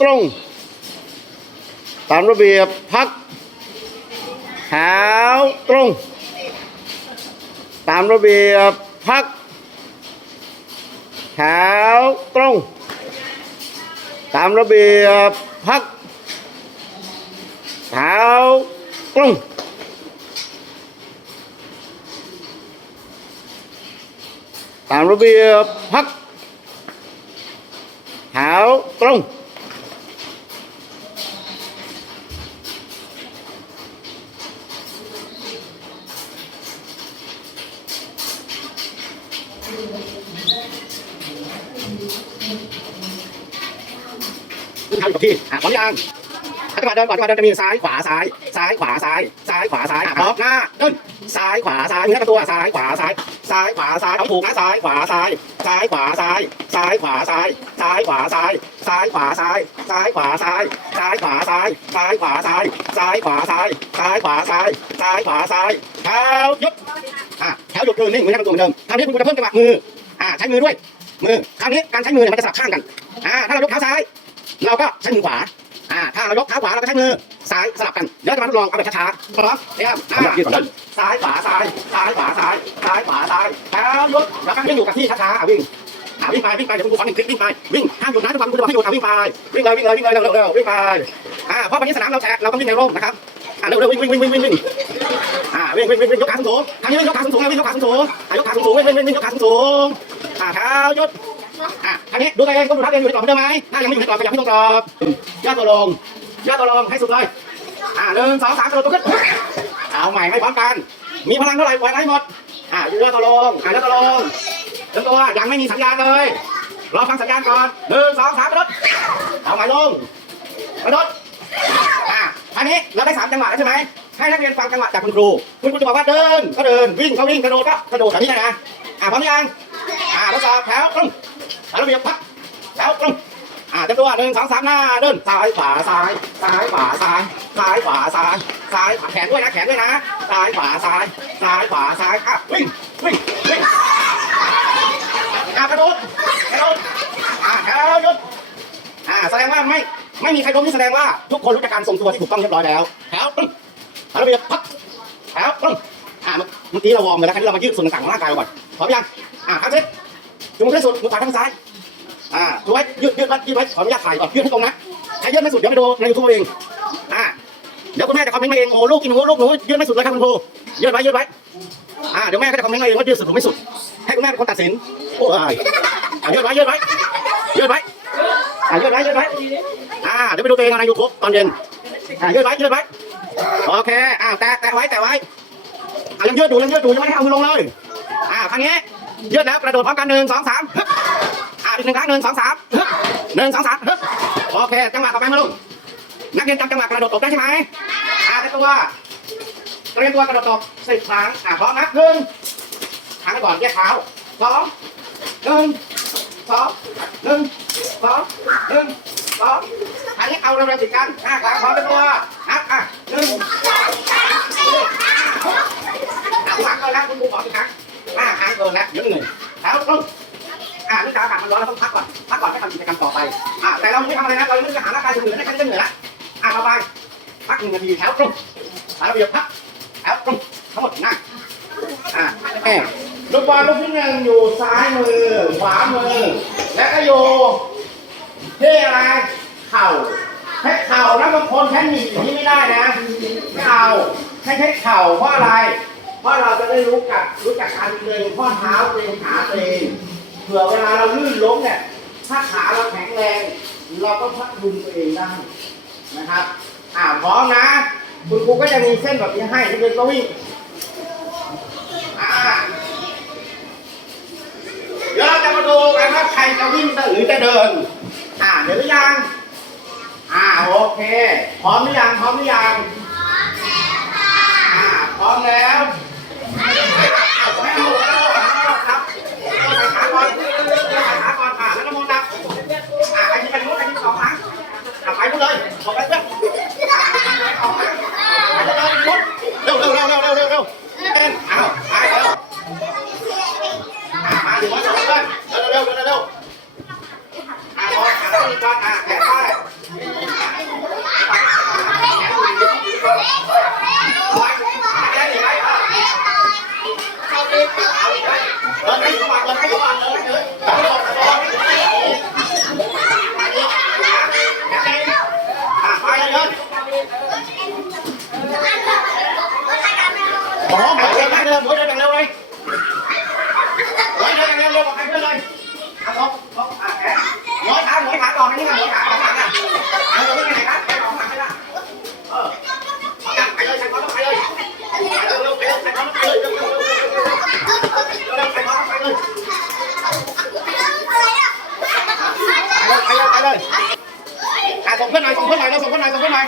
ตรง ตามระเบียบพักเท้าตรง ตามระเบียบพักเท้าตรง ตามระเบียบพักเท้าตรงตามระเบียบพักเท้าตรง ทำอยู่กับที่อะ พร้อมยังจังหวะเดินก่อนจังหวะเดินจะมีซ้ายขวาซ้าย ซ้ายขวาซ้าย ซ้ายขวาซ้ายอะพร้อมหน้าเดินซ้ายขวาซ้ายเนื้อตัวซ้ายขวาซ้าย ซ้ายขวาซ้ายเอาถูกนะซ้ายขวาซ้าย ซ้ายขวาซ้าย ซ้ายขวาซ้าย ซ้ายขวาซ้าย ซ้ายขวาซ้าย ซ้ายขวาซ้าย ซ้ายขวาซ้าย ซ้ายขวาซ้าย ซ้ายขวาซ้าย ซ้ายขวาซ้าย ซ้ายขวาซ้ายเท้าหยุดอะเท้าหยุดเดินนิ่งมือให้มันตัวเหมือนเดิมคราวนี้คุณครูจะเพิ่มจังหวะมืออะใช้มือด้วย มือคราวนี้การใช้มือเนี่ยมันจะสลับข้างกันอ่าถ้าเรายกเท้าซ้าย เราก็ใช้มือขวา อ่า ถ้าเรายกเท้าขวาเราก็ใช้มือซ้ายสลับกัน เดี๋ยวจะมาทดลองเอาแบบช้าๆพร้อมเตรียมอ่าต้นซ้ายขวาซ้าย ซ้ายขวาซ้าย ซ้ายขวาซ้ายแล้วยกแล้วก็ยังอยู่กับที่ช้าๆอะวิ่งอ่าวิ่งไปวิ่งไปเดี๋ยวคุณครูสอนหนึ่งคลิปวิ่งไปวิ่งห้ามหยุดนะทุกวันคุณจะบอกให้หยุดอะวิ่งไปวิ่งเลยวิ่งเลยวิ่งเลยเร็วเร็วเร็ววิ่งไปอ่าเพราะวันนี้สนามเราแฉะเราต้องวิ่งในร่มนะครับอ่าเร็วเร็ววิ่งวิ่งวิ่งวิ่งวิ่งวิ่งอ่าวิ่งวิ่งวิ่งวิ่งยกขาสูงๆทางนี้วิ่งยกขาสูงๆนะวิ่งยกขาสูงๆอ่ายกขาสูงๆวิ่งวิ่งวิ่งวิ่งยกขาสูงๆอ่าเท้าหยุด อะอันนี้ดูตัวเองก็ดูทักเองอยู่ในกรอบเหมือนเดิมไหมถ้ายังไม่อยู่ในกรอบก็อย่าพิ่งต้องกรอบย่อตัวลงย่อตัวลงให้สุดเลยอ่าหนึ่งสองสามกระโดดตัวขึ้นเอาใหม่ไม่พร้อมกัน มีพลังเท่าไหร่ปล่อยให้หมดอ่าย่อตัวลงอ่าย่อตัวลงเดินตัวยังไม่มีสัญญาณเลยรอฟังสัญญาณก่อนหนึ่งสองสามกระโดดเอาใหม่ลงกระโดดอ่าอันนี้เราได้สามจังหวะแล้วใช่ไหมให้นักเรียนฟังจังหวะจากคุณครู คุณครูจะบอกว่าเดิน ก็เดินวิ่งก็วิ่งกระโดดก็กระโดดแบบนี้นะอ่าพร้อมยังอ่าทดสอบแถวตรง ตามระเบียบพักแถวตรงอ่าเต็มตัวหนึ่งสองสามหน้าเดินซ้ายขวาซ้ายซ้ายขวาซ้ายซ้ายขวาซ้ายซ้ายขวาแขนด้วยนะแขนด้วยนะซ้ายขวาซ้ายซ้ายขวาซ้ายอะวิ่งวิ่งวิ่งอ่ากระโดดกระโดดอ่าแถวหยุดอ่าแสดงว่าไม่ไม่มีใครล้มนี่แสดงว่าทุกคนรู้จักการทรงตัวที่ถูกต้องเรียบร้อยแล้วแถวตรงตาระเบียบพักแถวตรงอ่าเมื่อกี้เราวอร์มกันแล้วคราวนี้เรามายืดส่วนต่างๆของร่างกายเราก่อนพร้อมยังอ่าครับเซ็ตจุ งให้สุดมือขวาข้างซ้ายอ่าดูไว้ยืดยืดไว้ยืดไว้ขออนุญาตถ่ายก่อนยืดให้ตรงนะใครยืดไม่สุดเดี๋ยวไปดูในยูทูบเองอ่าเดี๋ยวคุณแม่จะคอมเมนต์มาเองโอ้ลูกกินหัวลูกหนูยืดไม่สุดเลยครับคุณครูยืดไว้ยืดไว้อ่าเดี๋ยวแม่ก็จะคอมเมนต์มาเองว่ายืดสุดหรือไม่สุด ให้คุณแม่เป็นคนตัดสินโอ้ยอ่ายืดไว้ยืดไว้ยืดไว้อ่ายืดไว้ยืดไว้อ่าเดี๋ยวไปดูตัวเองในยูทูบตอนเย็นอ่ายืดไว้ยืดไว้โอเคอ่าแตะแตะไว้แตะไว้อ่ายังยืดดูยังยืดดูยังไม่ให้เอามือลงเลยอ่าครั้งนี้ ยืดแล้วกระโดดพร้อมกันหนึ่งสองสามฮึบอ่าอีกหนึ่งครั้งหนึ่งสองสามฮึบหนึ่งสองสามฮึบโอเค จังหวะต่อไปมาลูกนักเรียนจำจังหวะกระโดดตบได้ใช่ไหมอ่าเตรียมตัวเตรียมตัวกระโดดตบสิบครั้งอ่าพร้อมนะหนึ่งครั้งก่อนแยกเท้าสองหนึ่งสองหนึ่งสองหนึ่งสองอันนี้เอาเร็วๆติดกันห้าครั้งพร้อมเตรียมตัวนับอะหนึ่งอะพักก่อนนะคุณครูบอกอีกครั้งห้าครั้งเกิ นแล้วเดี๋ยวเหนื่อยแล้วลงอ่านี่จะอากาศมันร้อนเราต้องพักก่อนพักก่อนให้ทำกิจกรรมต่อไปอ่าแต่เราไม่ทำอะไรนะเราไม่ได้หาร่างกายจะเหนื่อยได้แค่นี้ก็เหนื่อยละอ่าต่อไปพักหนึ่งนาทีแถวตรงสายระเบียบพักแถวตรงทั้งหมดนั่งอ่าแอบลูกบอลลูกที่หนึ่งอยู่ซ้ายมือขวามือ และก็อยู่ที่อะไรเข่าใช้เข่าแล้วบางคนใช้หนีบอย่างนี้ไม่ได้นะไม่เอาให้ใช้เข่าเพราะอะไร ราะเราจะได้รู้จักรู้จักการเกรงข้อเท้าเกรงขาตัวเองเผื่อเวลาเราลื่นล้มเนี่ยถ้าขาเราแข็งแรง เราก็พักดุมตัวเองได้นะครับ อ่าพร้อมนะ คุณครูก็จะมีเส้นแบบนี้ให้นักเรียนก็วิ่งอ่าเดี๋ยวเราจะมาดูกันว่าใครจะวิ่งหรือจะเดิน อ่าเดี๋ยวหรือยังอ่าโอเค พร้อมหรือยังพร้อมหรือยังพร้อมแล้วค่ะอ่าพร้อมแล้ว Yeah. กอไม่นี่มันหาหาหาเอาตัวนี้ไงครับไปกองหาไม่ได้เออไปเลยฉันก็ต้องไปเลยส่งเพื่อนหน่อยส่งเพื่อนหน่อยเราส่งเพื่อนหน่อยส่งเพื่อนหน่อย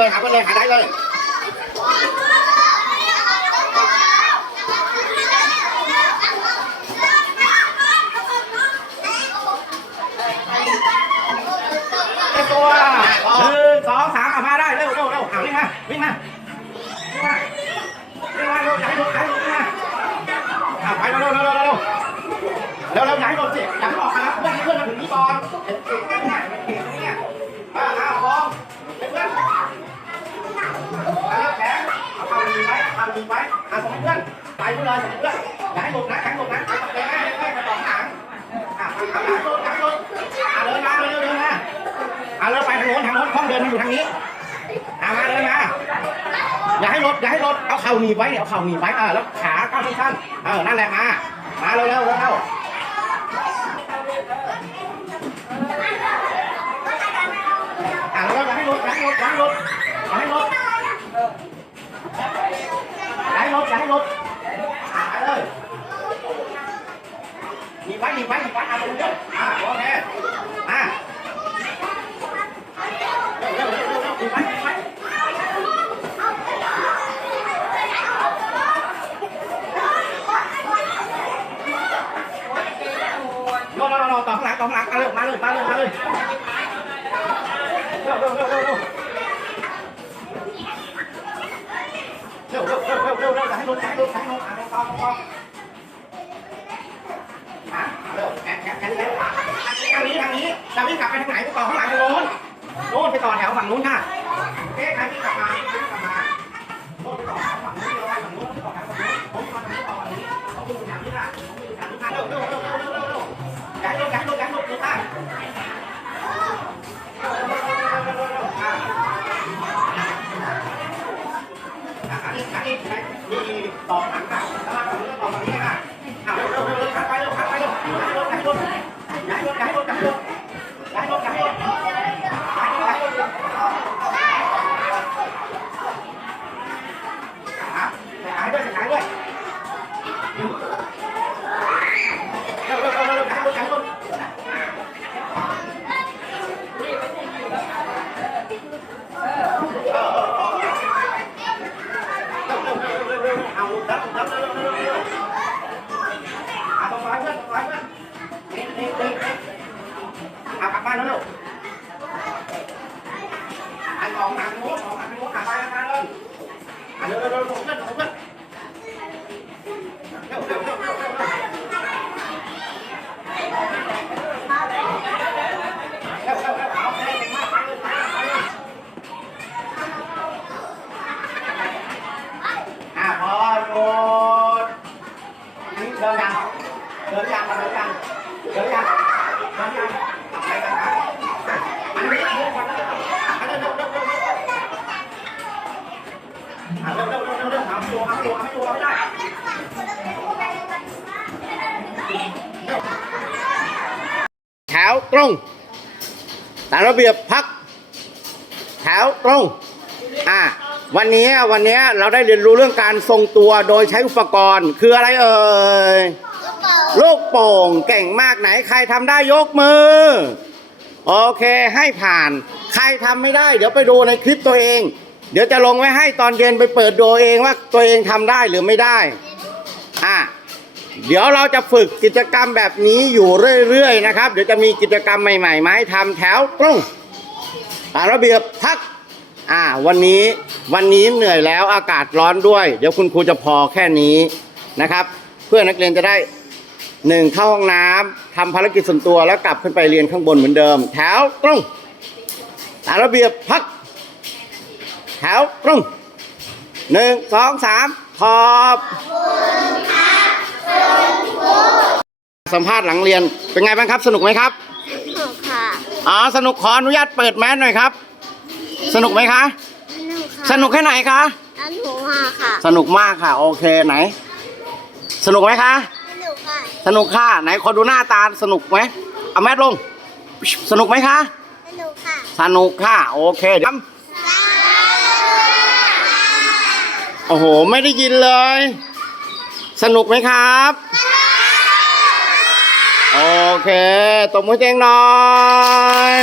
เลยหาเพื่อนเลยหาได้เลยเต็มตัวหนึ่งสองสามเอามาได้เร็วเร็วเร็วเอาวิ่งมาวิ่งมาวิ่งมาวิ่งมาเร็วอย่าให้หลุดอย่าให้หลุดวิ่งมาเอาไปเร็วเร็วเร็วเร็วเร็วเร็วเร็วอย่าให้หลุดสิอย่าให้ออกมาเพื่อนเพื่อนมาถึงนี่ก่อน ไปเอนเลยส่งให้เพื่อนอย่าให้หลุดนะอย่าให้หลุดนะไปต่อเลยนะไปต่อหางอ่าไปหางหลังหลุดหลังหลุดอ่าเดินมาเร็วเร็วเร็วมาเอาเริ่มไปทางโน้นทางโน้นห้องเดินมันอยู่ทางนี้เอามาเลยมาอย่าให้รถอย่าให้รถเอาเข่าหนีบไว้เอาเข่าหนีบไว้เออแล้วขาก้าวสั้นๆเออนั่นแหละมามาเร็วเร็วเร็วเร็วอ่าเร็วอย่าให้รถอย่าให้รถอย่าให้รถ ทางนี้ทางนี้จะวิ่งกลับไปทางไหนไปต่อข้างหลังทางโน้นโน้นไปต่อแถวฝั่งนู้นค่ะเอ๊ะใครที่กลับมาใครที่กลับมา เอนต่อไปเพื่อนเด็กเอากลับบ้านแล้วลูกอันของหางโน้ตของหางโน้ตกลับไปกันเลยอะเร็วเร็วเร็วส่งเพื่อนส่งเพื่อน เดินยังเดินยังเดินยังเดินยังไรกันครับอันนี้เรื่องอันนี้เรื่องเร็วเร็วเร็วเร็วเร็วทำตัวทำตัวทำตัวได้แถวตรงตามระเบียบพักแถวตรงอ่าวันนี้วันนี้เราได้เรียนรู้เรื่องการทรงตัวโดยใช้อุปกรณ์คืออะไรเอ่ย ลูกโป่งเก่งมากไหนใครทำได้ยกมือ โอเคให้ผ่าน ใครทำไม่ได้ เดี๋ยวไปดูในคลิปตัวเอง เดี๋ยวจะลงไว้ให้ตอนเย็นไปเปิดดูเองว่าตัวเองทำได้หรือไม่ได้อะเดี๋ยวเราจะฝึกกิจกรรมแบบนี้อยู่เรื่อยๆนะครับ เดี๋ยวจะมีกิจกรรมใหม่ๆมาให้ทำแถวตรงตามระเบียบพักอ่าวันนี้วันนี้เหนื่อยแล้วอากาศร้อนด้วย เดี๋ยวคุณครูจะพอแค่นี้นะครับ เพื่อนักเรียนจะได้ หนึ่งเข้าห้องน้ำทำภารกิจส่วนตัวแล้วกลับขึ้นไปเรียนข้างบนเหมือนเดิม แถวตรงตามระเบียบพัก แถวตรงหนึ่งสองสามขอบสัมภาษณ์หลังเรียนเป็นไงบ้างครับ สนุกไหมครับถูกค่ะอ๋อสนุกขออนุญาตเปิดแมสหน่อยครับ สนุกไหมคะ สนุกค่ะสนุกแค่ไหนคะสนุกมากค่ะ สนุกมากค่ะ โอเคไหน สนุกไหมคะส นุกค่ะ สนุกค่ะ ไหนขอดูหน้าตาสนุกไหมเอาแมสลง สนุกไหมคะ สนุกค่ะ สนุกค่ะ โอเคเดี๋ยวโอ้โห ไม่ได้ยินเลย สนุกไหมครับ โอเค ตบมือเจงหน่อย